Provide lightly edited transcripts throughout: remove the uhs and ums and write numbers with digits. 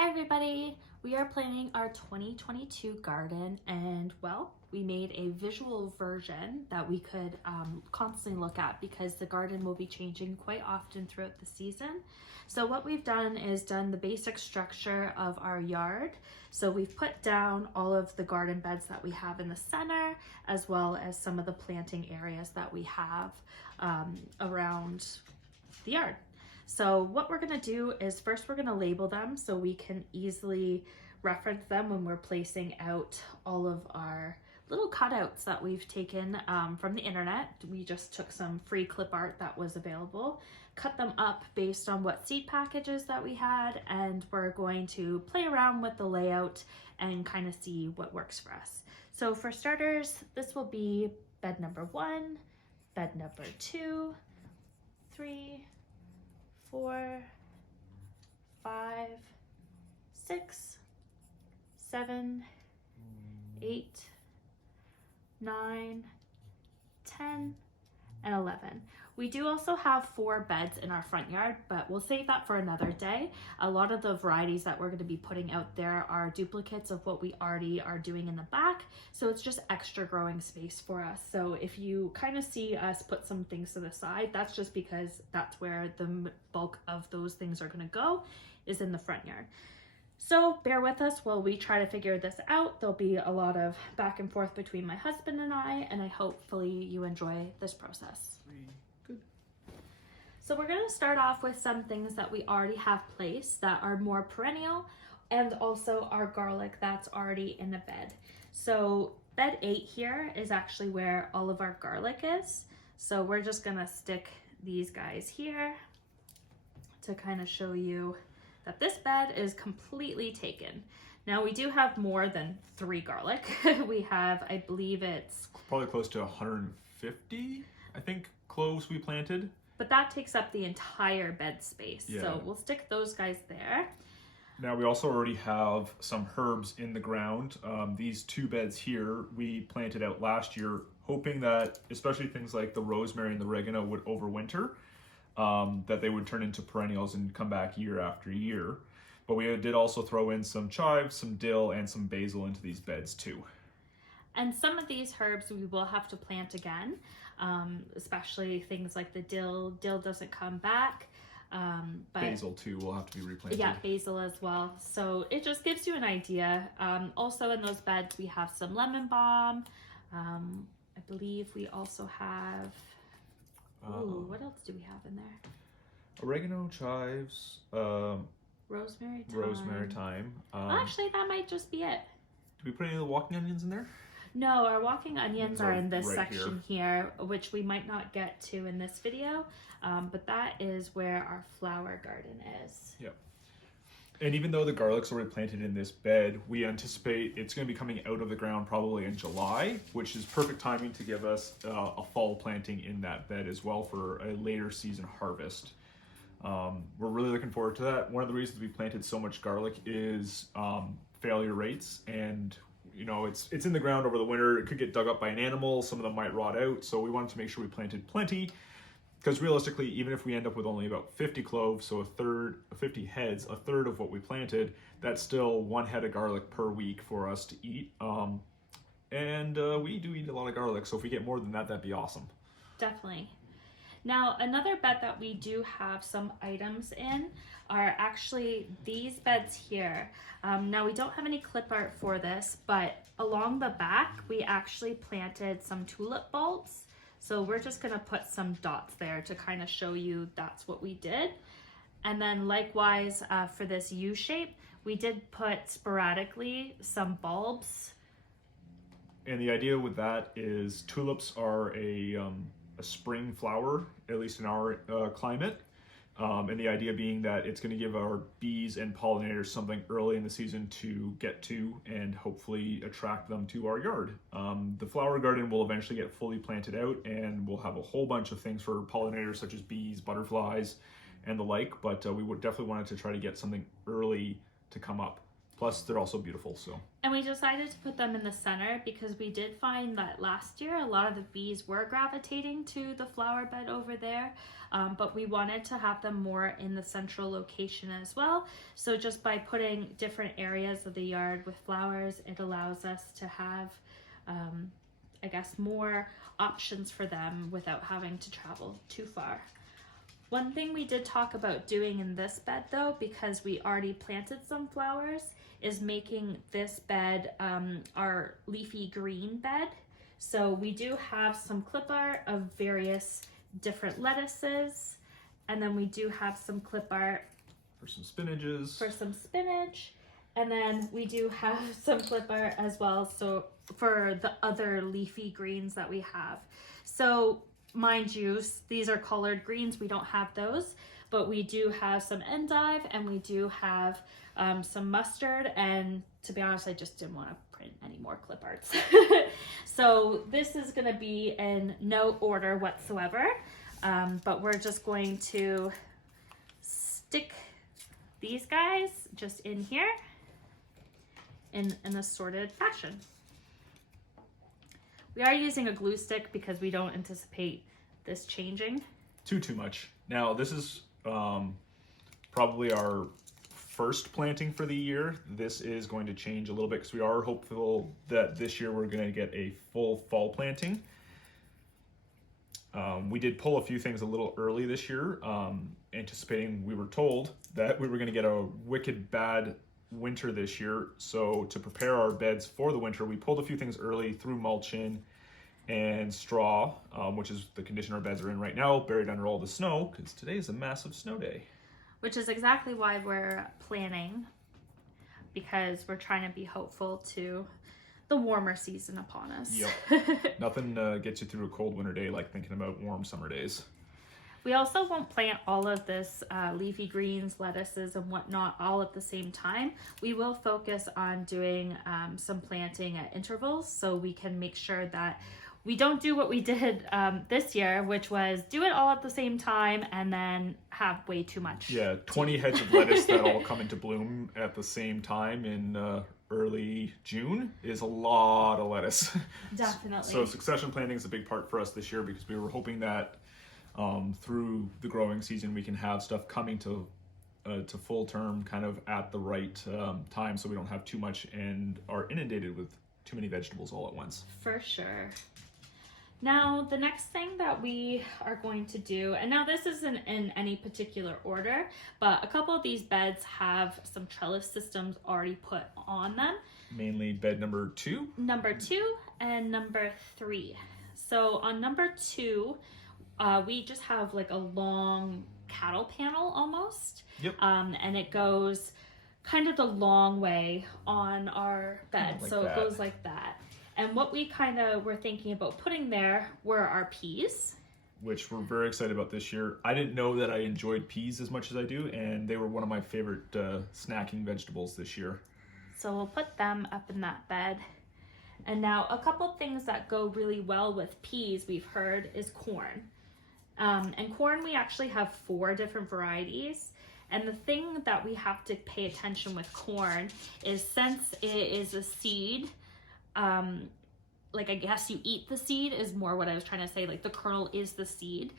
Hi everybody! We are planning our 2022 garden, and well, we made a visual version that we could constantly look at because the garden will be changing quite often throughout the season. So what we've done is done the basic structure of our yard. So we've put down all of the garden beds that we have in the center, as well as some of the planting areas that we have around the yard. So what we're gonna do is first we're gonna label them so we can easily reference them when we're placing out all of our little cutouts that we've taken from the internet. We just took some free clip art that was available, cut them up based on what seed packages that we had, and we're going to play around with the layout and kind of see what works for us. So for starters, this will be bed number 1, bed number 2, 3, 4, 5, 6, 7, 8, 9, 10, and 11. We do also have 4 beds in our front yard, but we'll save that for another day. A lot of the varieties that we're going to be putting out there are duplicates of what we already are doing in the back, so it's just extra growing space for us. So if you kind of see us put some things to the side, that's just because that's where the bulk of those things are going to go, is in the front yard. So bear with us while we try to figure this out. There'll be a lot of back and forth between my husband and I hopefully you enjoy this process. Good. So we're going to start off with some things that we already have placed that are more perennial, and also our garlic that's already in a bed. So bed 8 here is actually where all of our garlic is. So we're just going to stick these guys here to kind of show you that this bed is completely taken. Now we do have more than 3 garlic. We have, I believe it's probably close to 150, I think, cloves we planted. But that takes up the entire bed space. Yeah. So we'll stick those guys there. Now we also already have some herbs in the ground. These 2 beds here we planted out last year, hoping that especially things like the rosemary and the oregano would overwinter, that they would turn into perennials and come back year after year. But we did also throw in some chives, some dill, and some basil into these beds too. And some of these herbs we will have to plant again, especially things like the dill. Dill doesn't come back. But basil too will have to be replanted. Yeah, basil as well. So it just gives you an idea. Also in those beds we have some lemon balm. I believe we also have, what else do we have in there? Oregano, chives, Rosemary, thyme. Actually, that might just be it. Did we put any of the walking onions in there? No, our walking onions are in this right section here, which we might not get to in this video, but that is where our flower garden is. Yep. And even though the garlic's already planted in this bed, we anticipate it's going to be coming out of the ground probably in July, which is perfect timing to give us a fall planting in that bed as well for a later season harvest. We're really looking forward to that. One of the reasons we planted so much garlic is failure rates, and you know, it's in the ground over the winter. It could get dug up by an animal. Some of them might rot out. So we wanted to make sure we planted plenty, because realistically, even if we end up with only about 50 cloves, so 50 heads, a third of what we planted, that's still 1 head of garlic per week for us to eat. And we do eat a lot of garlic, so if we get more than that, that'd be awesome. Definitely. Now, another bed that we do have some items in are actually these beds here. Now, we don't have any clip art for this, but along the back, we actually planted some tulip bulbs. So we're just gonna put some dots there to kind of show you that's what we did. And then likewise, for this U shape, we did put sporadically some bulbs. And the idea with that is tulips are a spring flower, at least in our climate. And the idea being that it's going to give our bees and pollinators something early in the season to get to and hopefully attract them to our yard. The flower garden will eventually get fully planted out, and we'll have a whole bunch of things for pollinators such as bees, butterflies, and the like, but we would definitely wanted to try to get something early to come up. Plus, they're also beautiful, so. And we decided to put them in the center because we did find that last year a lot of the bees were gravitating to the flower bed over there, but we wanted to have them more in the central location as well. So just by putting different areas of the yard with flowers, it allows us to have, I guess, more options for them without having to travel too far. One thing we did talk about doing in this bed though, because we already planted some flowers, is making this bed our leafy green bed. So we do have some clip art of various different lettuces, and then we do have some clip art for some spinaches. For some spinach, and then we do have some clip art as well, so for the other leafy greens that we have. So mind you, these are collard greens, we don't have those, but we do have some endive, and we do have some mustard, and to be honest, I just didn't want to print any more clip arts. So this is going to be in no order whatsoever, but we're just going to stick these guys just in here in an assorted fashion. We are using a glue stick because we don't anticipate this changing Too much. Now this is probably our first planting for the year. This is going to change a little bit because we are hopeful that this year we're going to get a full fall planting. We did pull a few things a little early this year, anticipating, we were told that we were going to get a wicked bad winter this year. So to prepare our beds for the winter, we pulled a few things early, threw mulch in and straw, which is the condition our beds are in right now, buried under all the snow, because today is a massive snow day. Which is exactly why we're planning, because we're trying to be hopeful to the warmer season upon us. Yep. Nothing gets you through a cold winter day like thinking about warm summer days. We also won't plant all of this leafy greens, lettuces, and whatnot all at the same time. We will focus on doing some planting at intervals so we can make sure that we don't do what we did this year, which was do it all at the same time and then have way too much. Yeah, 20 heads of lettuce that all come into bloom at the same time in early June is a lot of lettuce. Definitely. So succession planting is a big part for us this year because we were hoping that through the growing season we can have stuff coming to full term kind of at the right time, so we don't have too much and are inundated with too many vegetables all at once. For sure. Now, the next thing that we are going to do, and now this isn't in any particular order, but a couple of these beds have some trellis systems already put on them. Mainly bed number 2. Number 2 and number 3. So on number 2, we just have like a long cattle panel almost. Yep. And it goes kind of the long way on our bed. Like so that. It goes like that. And what we kind of were thinking about putting there were our peas. Which we're very excited about this year. I didn't know that I enjoyed peas as much as I do, and they were one of my favorite snacking vegetables this year. So we'll put them up in that bed. And now a couple things that go really well with peas we've heard is corn. And corn, we actually have 4 different varieties. And the thing that we have to pay attention with corn is since it is a seed, like I guess you eat the seed is more what I was trying to say, like the kernel is the seed.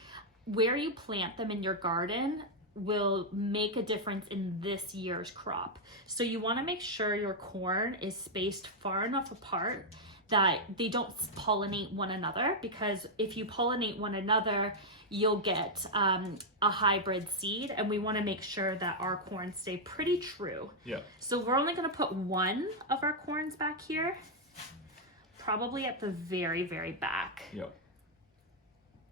Where you plant them in your garden will make a difference in this year's crop. So you want to make sure your corn is spaced far enough apart that they don't pollinate one another, because if you pollinate one another, you'll get a hybrid seed, and we want to make sure that our corn stay pretty true. Yeah. So we're only going to put one of our corns back here, probably at the very, very back. Yep.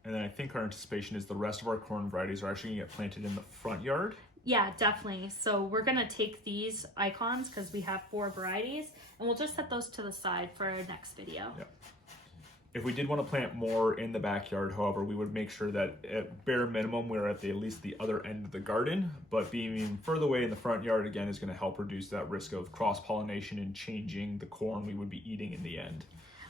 And then I think our anticipation is the rest of our corn varieties are actually going to get planted in the front yard. Yeah, definitely. So we're going to take these icons because we have 4 varieties, and we'll just set those to the side for our next video. Yep. If we did want to plant more in the backyard, however, we would make sure that at bare minimum we're at at least the other end of the garden, but being even further away in the front yard again is going to help reduce that risk of cross-pollination and changing the corn we would be eating in the end.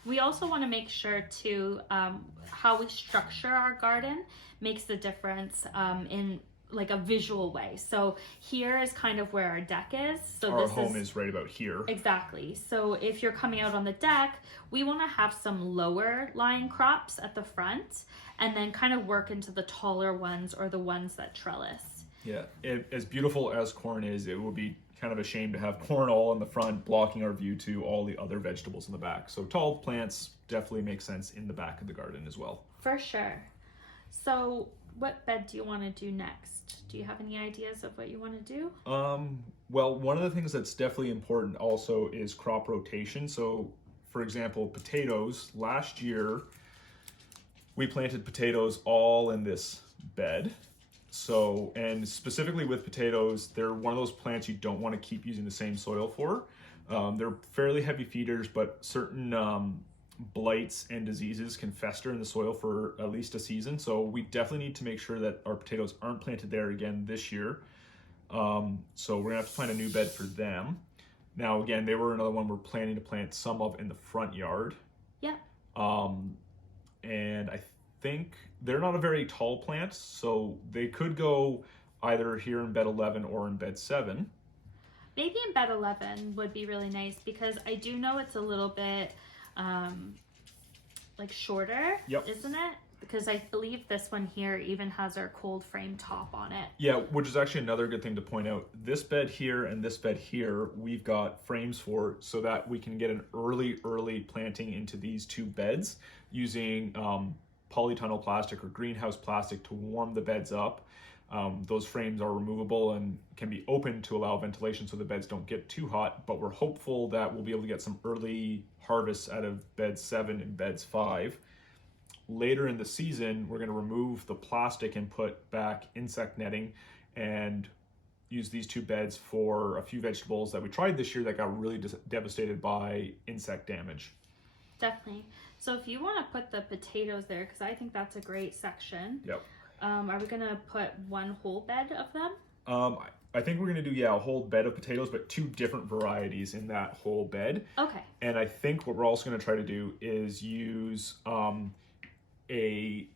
We also want to make sure too how we structure our garden makes the difference in like a visual way. So here is kind of where our deck is. So Our this home is right about here. Exactly. So if you're coming out on the deck, we want to have some lower lying crops at the front and then kind of work into the taller ones or the ones that trellis. Yeah, as beautiful as corn is, it would be kind of a shame to have corn all in the front blocking our view to all the other vegetables in the back. So tall plants definitely make sense in the back of the garden as well. For sure. So what bed do you want to do next? Do you have any ideas of what you want to do? Well, one of the things that's definitely important also is crop rotation. So for example, potatoes, last year we planted potatoes all in this bed. So, and specifically with potatoes, they're one of those plants you don't want to keep using the same soil for. They're fairly heavy feeders, but certain blights and diseases can fester in the soil for at least a season. So we definitely need to make sure that our potatoes aren't planted there again this year. So we're gonna have to find a new bed for them. Now, again, they were another one we're planning to plant some of in the front yard. Yeah. And I think they're not a very tall plant, so they could go either here in bed 11 or in bed 7. Maybe in bed 11 would be really nice because I do know it's a little bit like shorter, Yep. isn't it? Because I believe this one here even has our cold frame top on it. Yeah, which is actually another good thing to point out. This bed here and this bed here, we've got frames for so that we can get an early planting into these two beds using polytunnel plastic or greenhouse plastic to warm the beds up. Those frames are removable and can be opened to allow ventilation so the beds don't get too hot, but we're hopeful that we'll be able to get some early harvests out of bed 7 and beds 5. Later in the season, we're going to remove the plastic and put back insect netting and use these two beds for a few vegetables that we tried this year that got really devastated by insect damage. Definitely. So if you want to put the potatoes there, because I think that's a great section. Yep. Are we going to put one whole bed of them? I think we're going to do, a whole bed of potatoes, but 2 different varieties in that whole bed. Okay. And I think what we're also going to try to do is use a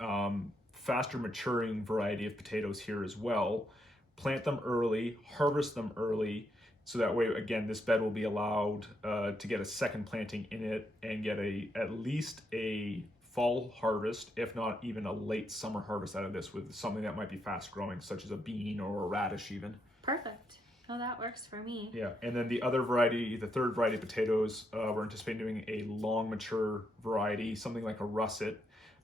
faster maturing variety of potatoes here as well. Plant them early, harvest them early, so that way, again, this bed will be allowed to get a second planting in it and get at least a fall harvest, if not even a late summer harvest out of this with something that might be fast growing, such as a bean or a radish even. Perfect. Oh, that works for me. Yeah, and then the other variety, the third variety of potatoes, we're anticipating doing a long mature variety, something like a russet,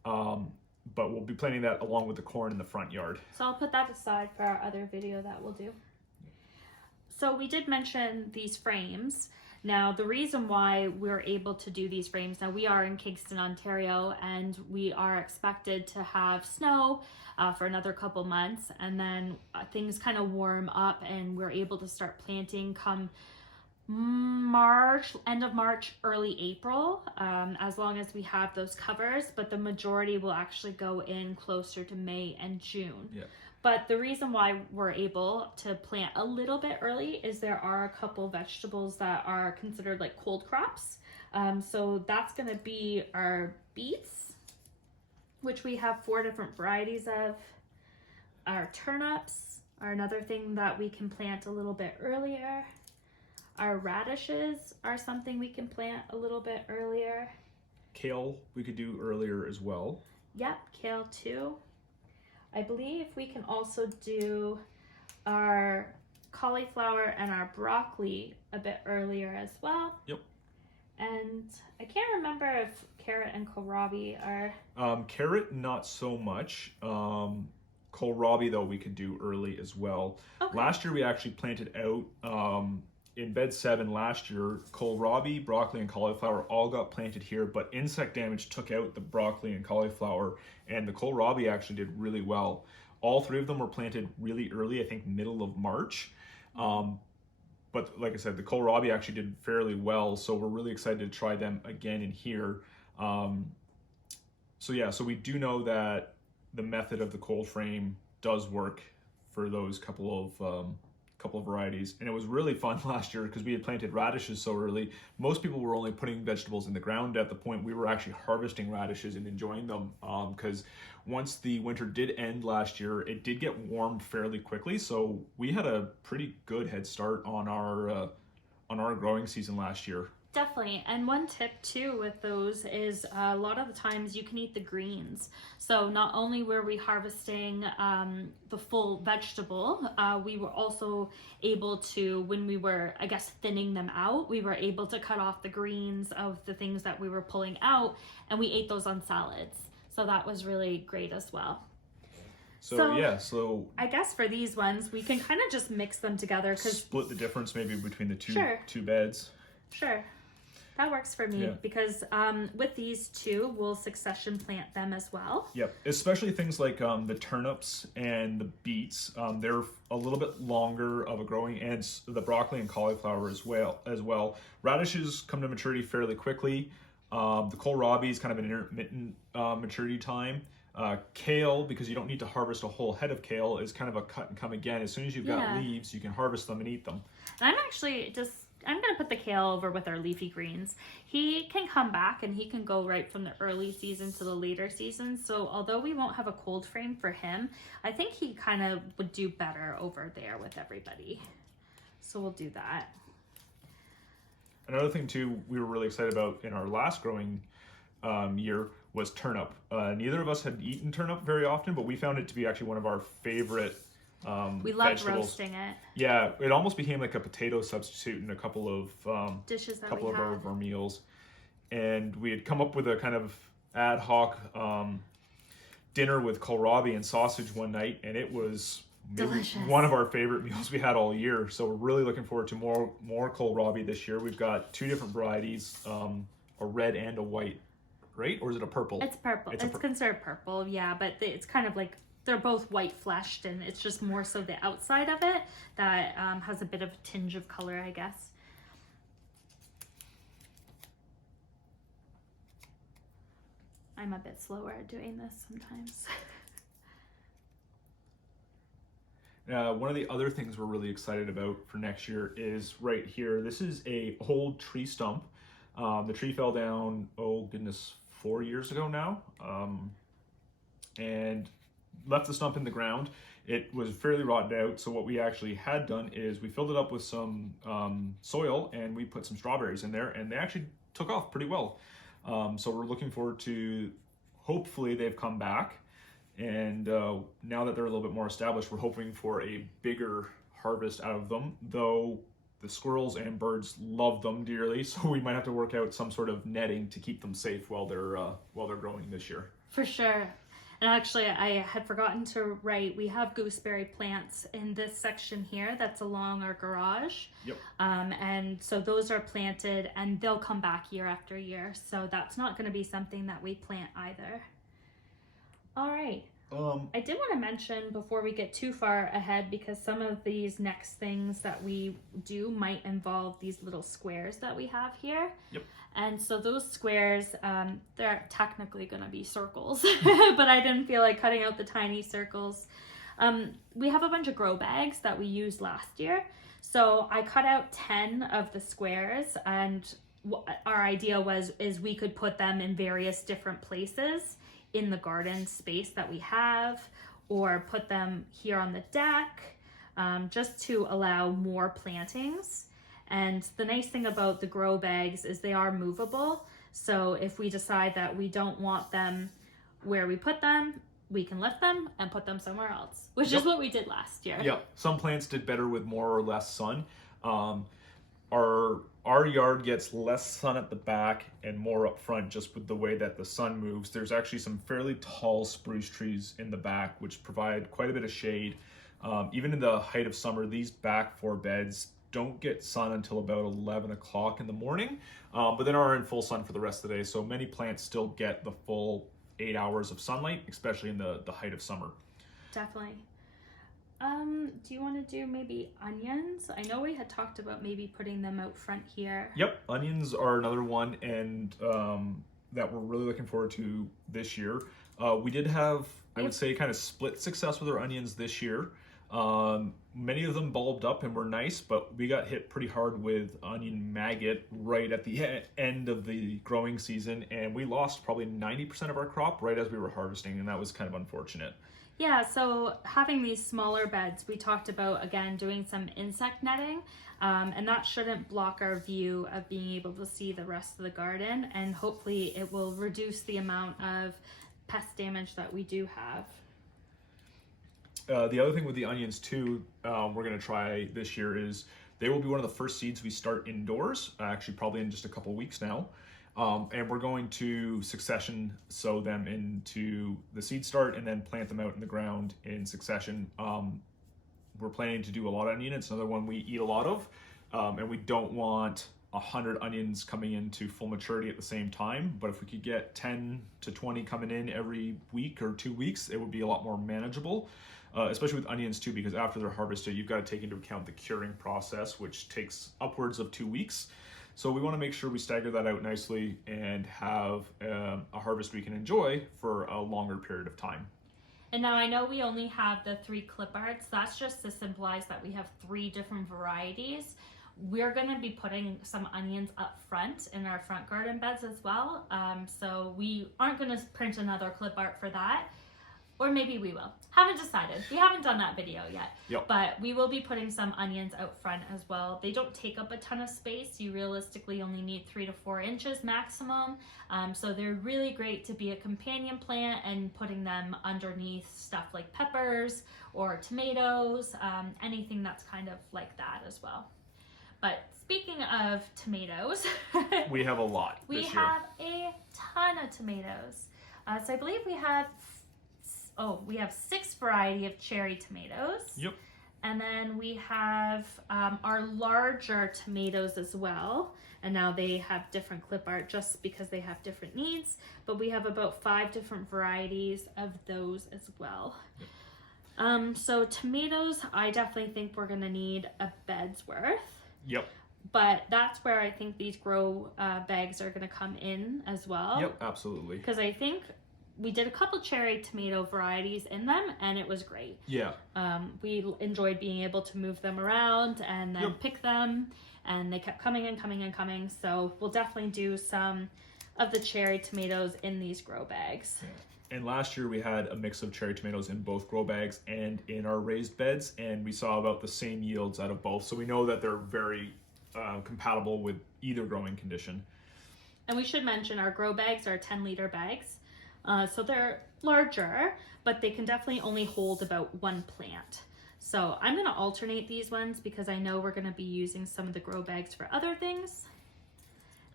but we'll be planting that along with the corn in the front yard. So I'll put that aside for our other video that we'll do. So we did mention these frames. Now, the reason why we're able to do these frames, now we are in Kingston, Ontario, and we are expected to have snow for another couple months, and then things kind of warm up and we're able to start planting come March, end of March, early April, as long as we have those covers, but the majority will actually go in closer to May and June. Yeah. But the reason why we're able to plant a little bit early is there are a couple vegetables that are considered like cold crops. So that's going to be our beets, which we have 4 different varieties of. Our turnips are another thing that we can plant a little bit earlier. Our radishes are something we can plant a little bit earlier. Kale we could do earlier as well. Yep, kale too. I believe we can also do our cauliflower and our broccoli a bit earlier as well. Yep. And I can't remember if carrot and kohlrabi are... Carrot, not so much. Kohlrabi, though, we could do early as well. Okay. Last year, we actually planted out in bed 7 last year. Kohlrabi, broccoli, and cauliflower all got planted here, but insect damage took out the broccoli and cauliflower, and the kohlrabi actually did really well. All 3 of them were planted really early, I think middle of March. But like I said, the kohlrabi actually did fairly well, so we're really excited to try them again in here. So we do know that the method of the cold frame does work for those couple of couple of varieties, and it was really fun last year because we had planted radishes so early. Most people were only putting vegetables in the ground at the point we were actually harvesting radishes and enjoying them, because once the winter did end last year, it did get warm fairly quickly, so we had a pretty good head start on our growing season last year. Definitely. And one tip too with those is a lot of the times you can eat the greens. So not only were we harvesting the full vegetable, we were also able to, when we were, I guess, thinning them out, we were able to cut off the greens of the things that we were pulling out, and we ate those on salads. So that was really great as well. So I guess for these ones, we can kind of just mix them together. Split the difference maybe between the two beds. Sure. That works for me because with these two, we'll succession plant them as well. Yep, especially things like the turnips and the beets. They're a little bit longer of a growing, and the broccoli and cauliflower as well. Radishes come to maturity fairly quickly. The kohlrabi is kind of an intermittent maturity time. Kale, because you don't need to harvest a whole head of kale, is kind of a cut and come again. As soon as you've got leaves, you can harvest them and eat them. And I'm going to put the kale over with our leafy greens. He can come back and he can go right from the early season to the later season. So although we won't have a cold frame for him, I think he kind of would do better over there with everybody. So we'll do that. Another thing too we were really excited about in our last growing year was turnip. Neither of us had eaten turnip very often, but we found it to be actually one of our favorite we loved vegetables. Roasting it. Yeah, it almost became like a potato substitute in a couple of dishes that couple we of had. our meals, and we had come up with a kind of ad hoc dinner with kohlrabi and sausage one night, and it was maybe delicious. One of our favorite meals we had all year. So we're really looking forward to more kohlrabi this year. We've got two different varieties, a red and a white, right? Or is it a purple? It's purple. It's considered purple, yeah, but it's kind of like they're both white fleshed, and it's just more so the outside of it that has a bit of a tinge of color, I guess. I'm a bit slower at doing this sometimes. One of the other things we're really excited about for next year is right here. This is a old tree stump. The tree fell down, 4 years ago now, and left the stump in the ground. It was fairly rotted out, so what we actually had done is we filled it up with some soil, and we put some strawberries in there, and they actually took off pretty well. So we're looking forward to, hopefully they've come back, and now that they're a little bit more established, we're hoping for a bigger harvest out of them, though the squirrels and birds love them dearly, so we might have to work out some sort of netting to keep them safe while they're growing this year. For sure. And actually, I had forgotten to write, we have gooseberry plants in this section here that's along our garage. Yep. And so those are planted, and they'll come back year after year. So that's not going to be something that we plant either. All right. I did want to mention before we get too far ahead, because some of these next things that we do might involve these little squares that we have here. Yep. And so those squares, they're technically going to be circles, but I didn't feel like cutting out the tiny circles. We have a bunch of grow bags that we used last year. So I cut out 10 of the squares, and our idea is we could put them in various different places in the garden space that we have, or put them here on the deck, just to allow more plantings. And the nice thing about the grow bags is they are movable. So if we decide that we don't want them where we put them, we can lift them and put them somewhere else, which is what we did last year. Yeah, some plants did better with more or less sun. Our yard gets less sun at the back and more up front, just with the way that the sun moves. There's actually some fairly tall spruce trees in the back, which provide quite a bit of shade. Even in the height of summer, these back 4 beds don't get sun until about 11 o'clock in the morning, but then are in full sun for the rest of the day. So many plants still get the full 8 hours of sunlight, especially in the height of summer. Definitely. Do you want to do maybe onions? I know we had talked about maybe putting them out front here. Yep, onions are another one, and that we're really looking forward to this year. We did have, I would say, kind of split success with our onions this year. Many of them bulbed up and were nice, but we got hit pretty hard with onion maggot right at the end of the growing season, and we lost probably 90% of our crop right as we were harvesting, and that was kind of unfortunate. Yeah, so having these smaller beds, we talked about, again, doing some insect netting, and that shouldn't block our view of being able to see the rest of the garden, and hopefully it will reduce the amount of pest damage that we do have. The other thing with the onions too, we're going to try this year is they will be one of the first seeds we start indoors, actually probably in just a couple weeks now. And we're going to succession sow them into the seed start and then plant them out in the ground in succession. We're planning to do a lot of onion. It's another one we eat a lot of, and we don't want 100 onions coming into full maturity at the same time. But if we could get 10 to 20 coming in every week or 2 weeks, it would be a lot more manageable. Especially with onions too, because after they're harvested, you've got to take into account the curing process, which takes upwards of 2 weeks. So we want to make sure we stagger that out nicely and have a harvest we can enjoy for a longer period of time. And now I know we only have the 3 clip arts. That's just to symbolize that we have 3 different varieties. We're going to be putting some onions up front in our front garden beds as well. So we aren't going to print another clip art for that. Or maybe we will. Haven't decided. We haven't done that video yet. Yep. But we will be putting some onions out front as well. They don't take up a ton of space. You realistically only need 3 to 4 inches maximum. So they're really great to be a companion plant and putting them underneath stuff like peppers or tomatoes, anything that's kind of like that as well. But speaking of tomatoes, we have a lot we this year. have a ton of tomatoes. So I believe we have 6 variety of cherry tomatoes. Yep. And then we have our larger tomatoes as well. And now they have different clip art just because they have different needs. But we have about 5 different varieties of those as well. Yep. So tomatoes, I definitely think we're going to need a bed's worth. Yep. But that's where I think these grow bags are going to come in as well. Yep, absolutely. Because I think we did a couple cherry tomato varieties in them, and it was great. Yeah. We enjoyed being able to move them around and then Yep. pick them, and they kept coming and coming and coming. So we'll definitely do some of the cherry tomatoes in these grow bags. Yeah. And last year we had a mix of cherry tomatoes in both grow bags and in our raised beds, and we saw about the same yields out of both. So we know that they're very compatible with either growing condition. And we should mention our grow bags are 10-liter bags. So they're larger, but they can definitely only hold about 1 plant. So I'm going to alternate these ones because I know we're going to be using some of the grow bags for other things.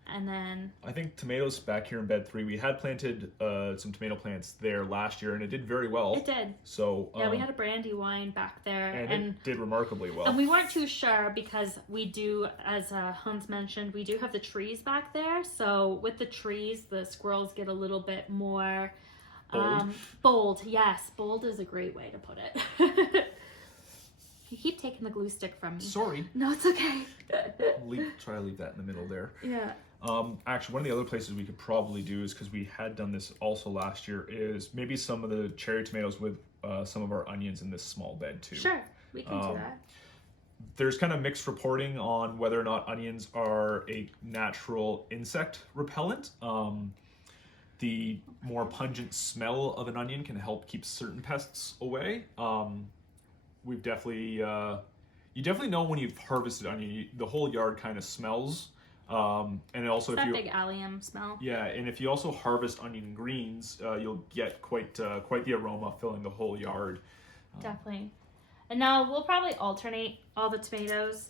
And then I think tomatoes back here in bed 3, we had planted some tomato plants there last year, and it did very well. it did. So Yeah, we had a brandywine back there. and it did remarkably well. And we weren't too sure because we do, as Hans mentioned, we do have the trees back there. So with the trees, the squirrels get a little bit more Bold. bold. Yes, bold is a great way to put it. You keep taking the glue stick from me. Sorry. No, it's okay. Try to leave that in the middle there. Yeah. Actually, one of the other places we could probably do is, because we had done this also last year, is maybe some of the cherry tomatoes with some of our onions in this small bed too. Sure, we can do that. There's kind of mixed reporting on whether or not onions are a natural insect repellent. The more pungent smell of an onion can help keep certain pests away. We've definitely, you definitely know when you've harvested onion, the whole yard kind of smells. And also, It's if that you big allium smell. yeah, and if you also harvest onion greens, you'll get quite the aroma filling the whole yard. Definitely. And now we'll probably alternate all the tomatoes.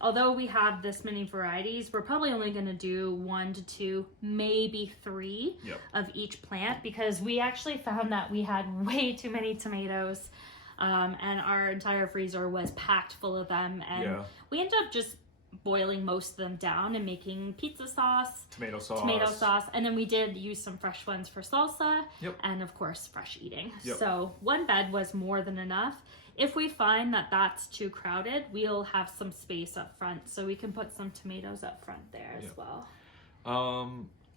Although we have this many varieties, we're probably only going to do 1 to 2, maybe 3 Yep. of each plant because we actually found that we had way too many tomatoes. And our entire freezer was packed full of them. And Yeah. we ended up just boiling most of them down and making pizza sauce, Tomato sauce. and then we did use some fresh ones for salsa. Yep. And of course fresh eating. Yep. So 1 bed was more than enough. If we find that that's too crowded, we'll have some space up front so we can put some tomatoes up front there as Yep. well.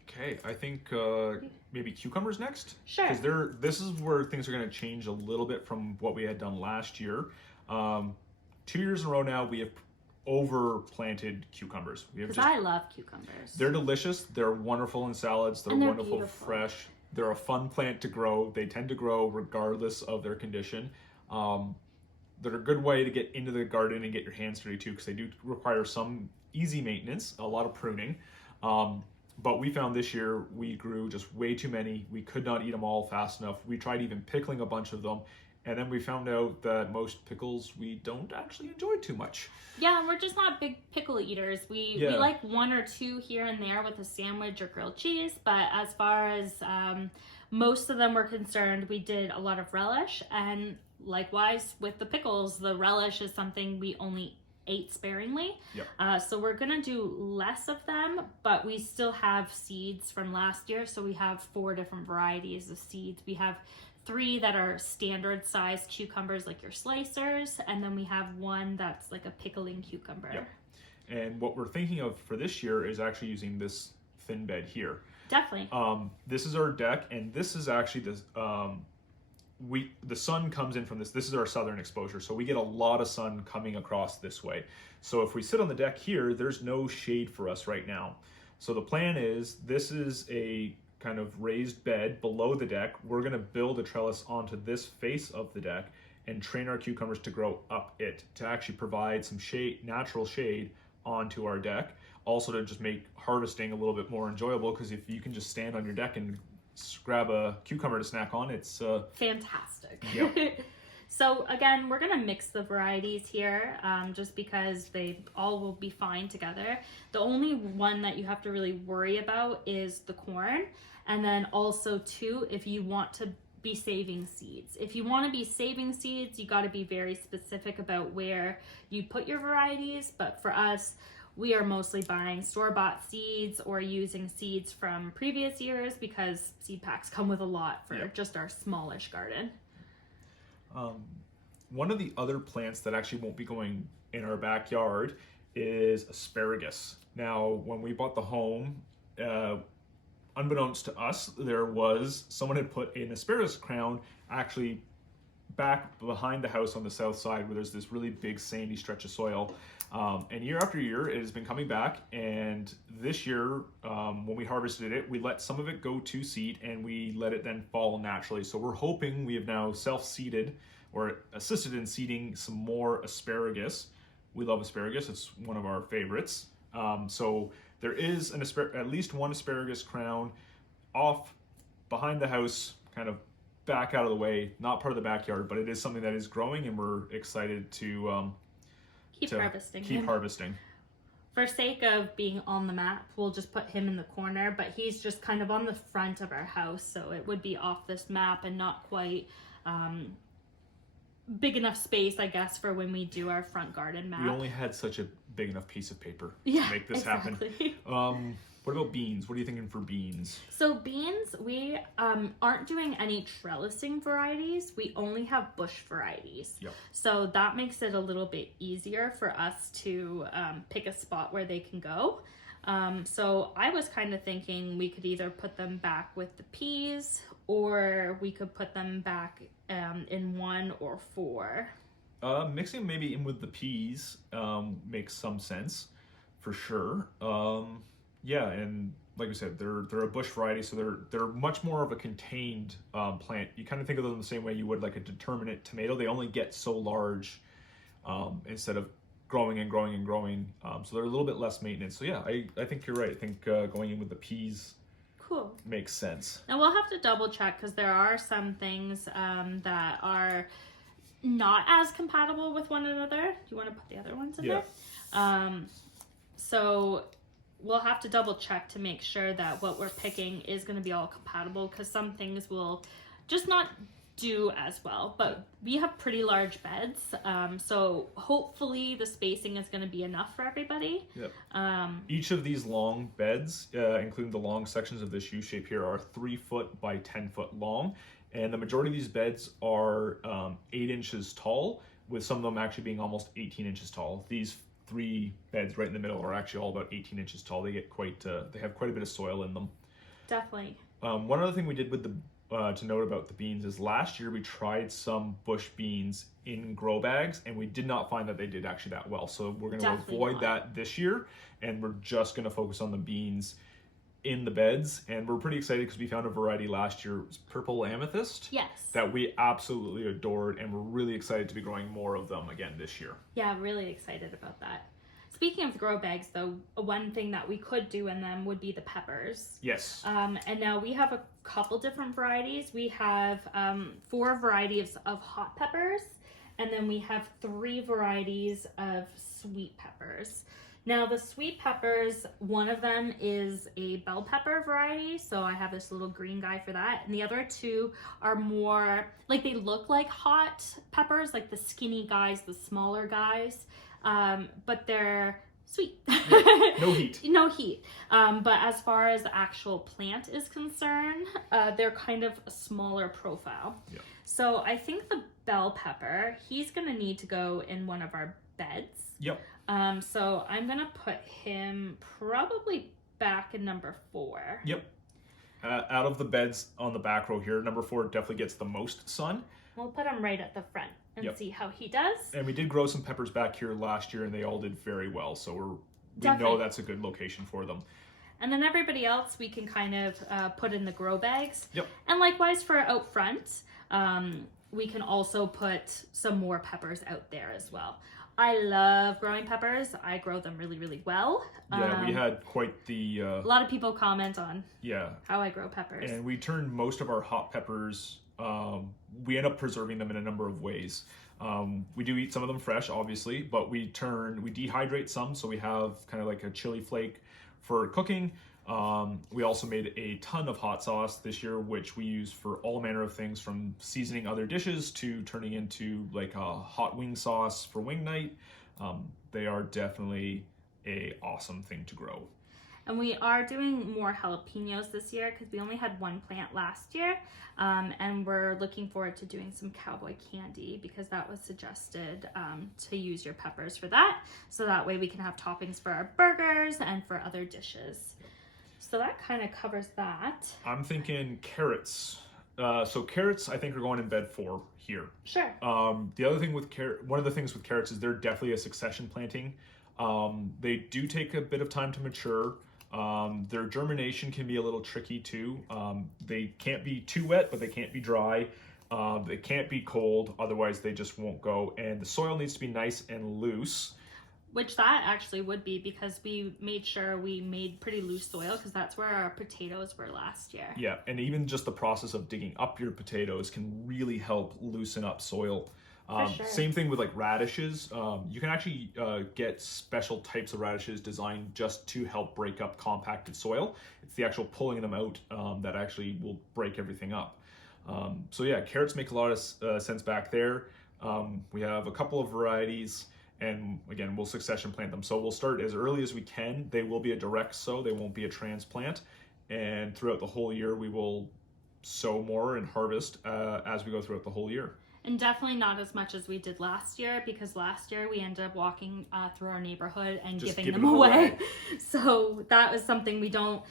Okay, I think maybe cucumbers next. Sure. Because this is where things are going to change a little bit from what we had done last year. 2 years in a row now, we have overplanted cucumbers. Because I love cucumbers. They're delicious. They're wonderful in salads. They're wonderful beautiful. fresh. They're a fun plant to grow. They tend to grow regardless of their condition. They're a good way to get into the garden and get your hands dirty too, because they do require some easy maintenance, a lot of pruning. But we found this year we grew just way too many. We could not eat them all fast enough. We tried even pickling a bunch of them, and then we found out that most pickles we don't actually enjoy too much. Yeah, and we're just not big pickle eaters. We like one or two here and there with a sandwich or grilled cheese, but as far as most of them were concerned, we did a lot of relish, and likewise with the pickles, the relish is something we only ate sparingly. Yep. So we're gonna do less of them, but we still have seeds from last year. So we have 4 different varieties of seeds. We have 3 that are standard size cucumbers, like your slicers, and then we have 1 that's like a pickling cucumber. Yep. And what we're thinking of for this year is actually using this thin bed here. Definitely. This is our deck, and this is actually the sun comes in from this. This is our southern exposure, so we get a lot of sun coming across this way. So if we sit on the deck here, there's no shade for us right now. So the plan is, this is a kind of raised bed below the deck. We're going to build a trellis onto this face of the deck and train our cucumbers to grow up it, to actually provide some shade, natural shade onto our deck. Also to just make harvesting a little bit more enjoyable, because if you can just stand on your deck and grab a cucumber to snack on, it's fantastic. Yep. So again, we're gonna mix the varieties here, just because they all will be fine together. The only one that you have to really worry about is the corn, and then also too, if you want to be saving seeds. If you want to be saving seeds, you got to be very specific about where you put your varieties. But for us, we are mostly buying store-bought seeds or using seeds from previous years, because seed packs come with a lot for just our smallish garden. One of the other plants that actually won't be going in our backyard is asparagus. Now, when we bought the home, unbeknownst to us, someone had put an asparagus crown actually back behind the house on the south side, where there's this really big sandy stretch of soil. And year after year, it has been coming back. And this year, when we harvested it, we let some of it go to seed, and we let it then fall naturally. So we're hoping we have now self-seeded or assisted in seeding some more asparagus. We love asparagus. It's one of our favorites. So there is at least one asparagus crown off behind the house, kind of back out of the way, not part of the backyard, but it is something that is growing, and we're excited to keep harvesting. For sake of being on the map, we'll just put him in the corner, but he's just kind of on the front of our house, so it would be off this map and not quite big enough space, I guess, for when we do our front garden map. We only had such a big enough piece of paper to make this happen. What about beans? What are you thinking for beans? So beans, we aren't doing any trellising varieties. We only have bush varieties. Yep. So that makes it a little bit easier for us to pick a spot where they can go. So I was kind of thinking we could either put them back with the peas, or we could put them back in 1 or 4. Mixing them maybe in with the peas makes some sense, for sure. Yeah, and like we said, they're a bush variety, so they're much more of a contained plant. You kind of think of them the same way you would like a determinate tomato. They only get so large instead of growing and growing and growing. So they're a little bit less maintenance. So yeah, I think you're right. I think going in with the peas makes sense. Now we'll have to double check, because there are some things that are not as compatible with one another. Do you want to put the other ones in there? So we'll have to double check to make sure that what we're picking is going to be all compatible, because some things will just not do as well. But we have pretty large beds, so hopefully the spacing is going to be enough for everybody. Yep. Each of these long beds, including the long sections of this U shape here, are 3 foot by 10 foot long, and the majority of these beds are 8 inches tall, with some of them actually being almost 18 inches tall. These 3 beds right in the middle are actually all about 18 inches tall. They get they have quite a bit of soil in them. Definitely. One other thing we did with the to note about the beans is last year we tried some bush beans in grow bags and we did not find that they did actually that well. So we're going to avoid that this year, and we're just going to focus on the beans in the beds. And we're pretty excited because we found a variety last year, it was purple amethyst. Yes. That we absolutely adored, and we're really excited to be growing more of them again this year. Yeah, really excited about that. Speaking of the grow bags, though, one thing that we could do in them would be the peppers. Yes. And now we have a couple different varieties. We have 4 varieties of hot peppers, and then we have 3 varieties of sweet peppers. Now the sweet peppers, one of them is a bell pepper variety, so I have this little green guy for that. And the other 2 are more, like they look like hot peppers, like the skinny guys, the smaller guys. But they're sweet. Yeah, no heat. No heat. But as far as the actual plant is concerned, they're kind of a smaller profile. Yeah. So I think the bell pepper, he's going to need to go in one of our beds. Yep. So I'm going to put him probably back in number 4. Yep. Out of the beds on the back row here, number 4 definitely gets the most sun. We'll put him right at the front and see how he does. And we did grow some peppers back here last year, and they all did very well. So we know that's a good location for them. And then everybody else we can kind of put in the grow bags. Yep. And likewise for out front, we can also put some more peppers out there as well. I love growing peppers. I grow them really, really well. Yeah, we had quite the... a lot of people comment on yeah how I grow peppers. And we turned most of our hot peppers... we end up preserving them in a number of ways. We do eat some of them fresh, obviously, but we dehydrate some, so we have kind of like a chili flake for cooking. We also made a ton of hot sauce this year, which we use for all manner of things, from seasoning other dishes to turning into like a hot wing sauce for wing night. They are definitely an awesome thing to grow. And we are doing more jalapenos this year because we only had 1 plant last year. And we're looking forward to doing some cowboy candy because that was suggested to use your peppers for that. So that way we can have toppings for our burgers and for other dishes. So that kind of covers that. I'm thinking carrots. So carrots, I think, are going in bed 4 here. Sure. The other thing with one of the things with carrots is they're definitely a succession planting. They do take a bit of time to mature. Their germination can be a little tricky too. They can't be too wet, but they can't be dry. They can't be cold, otherwise they just won't go. And the soil needs to be nice and loose. Which that actually would be, because we made sure we made pretty loose soil because that's where our potatoes were last year. Yeah, and even just the process of digging up your potatoes can really help loosen up soil. Sure. Same thing with like radishes. You can actually get special types of radishes designed just to help break up compacted soil. It's the actual pulling them out that actually will break everything up. So yeah, carrots make a lot of sense back there. We have a couple of varieties, and again, we'll succession plant them. So we'll start as early as we can. They will be a direct sow, they won't be a transplant. And throughout the whole year, we will sow more and harvest as we go throughout the whole year. And definitely not as much as we did last year, because last year we ended up walking through our neighborhood and Just giving them away. So that was something we don't,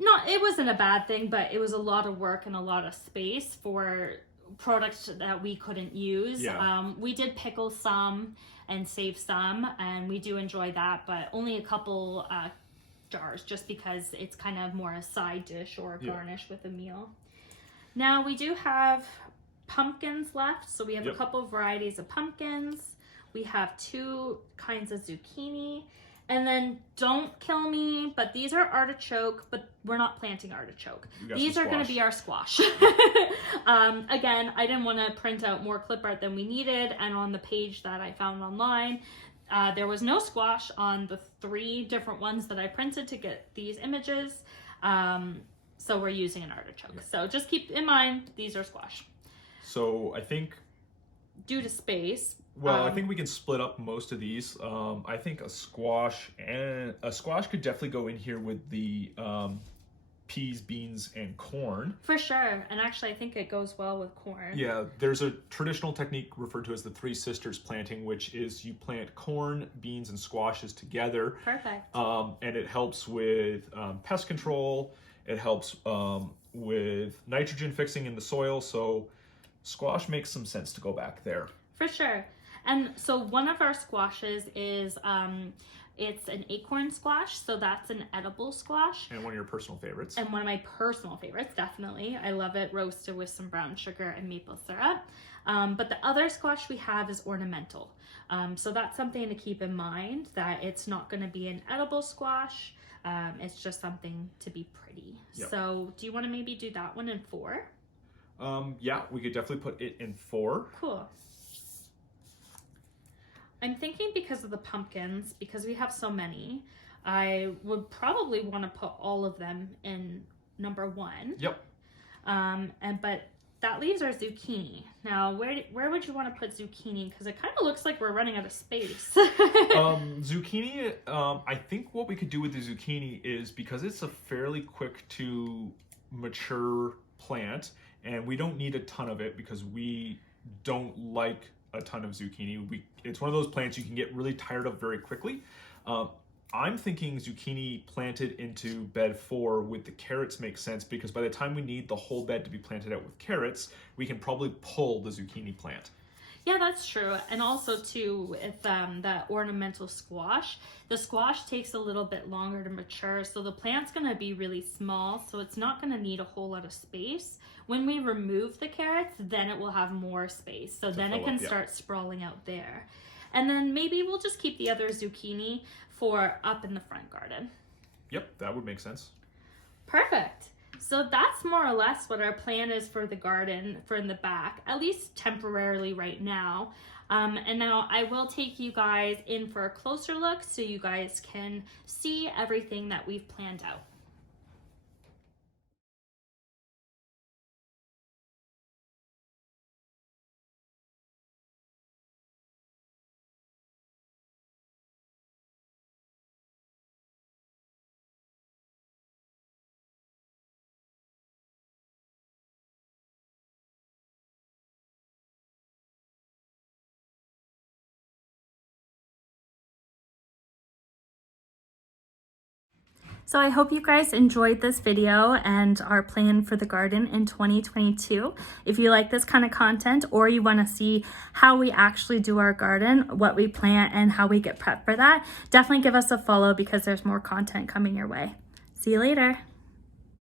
it wasn't a bad thing, but it was a lot of work and a lot of space for products that we couldn't use. Yeah. We did pickle some and save some, and we do enjoy that, but only a couple jars, just because it's kind of more a side dish or a garnish with a meal. Now we do have pumpkins left, so we have a couple varieties of pumpkins. We have 2 kinds of zucchini, and then don't kill me, but these are artichoke, but we're not planting artichoke. These are going to be our squash. Again, I didn't want to print out more clip art than we needed, and on the page that I found online, there was no squash on the 3 different ones that I printed to get these images. So we're using an artichoke. So just keep in mind, these are squash. So I think, due to space, I think we can split up most of these. I think a squash could definitely go in here with the peas, beans, and corn. For sure. And actually, I think it goes well with corn. Yeah, there's a traditional technique referred to as the 3 sisters planting, which is you plant corn, beans, and squashes together. Perfect. And it helps with pest control. It helps with nitrogen fixing in the soil. So squash makes some sense to go back there. For sure. And so one of our squashes is it's an acorn squash, so that's an edible squash. And one of your personal favorites. And one of my personal favorites, definitely. I love it roasted with some brown sugar and maple syrup. But the other squash we have is ornamental. So that's something to keep in mind, that it's not going to be an edible squash. It's just something to be pretty. Yep. So do you want to maybe do that one in 4? Yeah, we could definitely put it in 4. Cool. I'm thinking because of the pumpkins, because we have so many, I would probably want to put all of them in number 1. Yep. But that leaves our zucchini. Now, where would you want to put zucchini? Because it kind of looks like we're running out of space. Zucchini, I think what we could do with the zucchini is, because it's a fairly quick to mature plant, and we don't need a ton of it because we don't like a ton of zucchini. It's one of those plants you can get really tired of very quickly. I'm thinking zucchini planted into bed 4 with the carrots makes sense, because by the time we need the whole bed to be planted out with carrots, we can probably pull the zucchini plant. Yeah, that's true. And also too, with that ornamental squash, the squash takes a little bit longer to mature, so the plant's going to be really small, so it's not going to need a whole lot of space. When we remove the carrots, then it will have more space, so then it can start sprawling out there. And then maybe we'll just keep the other zucchini for up in the front garden. Yep, that would make sense. Perfect. So that's more or less what our plan is for the garden, for in the back, at least temporarily right now. And now I will take you guys in for a closer look so you guys can see everything that we've planned out. So I hope you guys enjoyed this video and our plan for the garden in 2022. If you like this kind of content, or you want to see how we actually do our garden, what we plant, and how we get prepped for that, definitely give us a follow, because there's more content coming your way. See you later.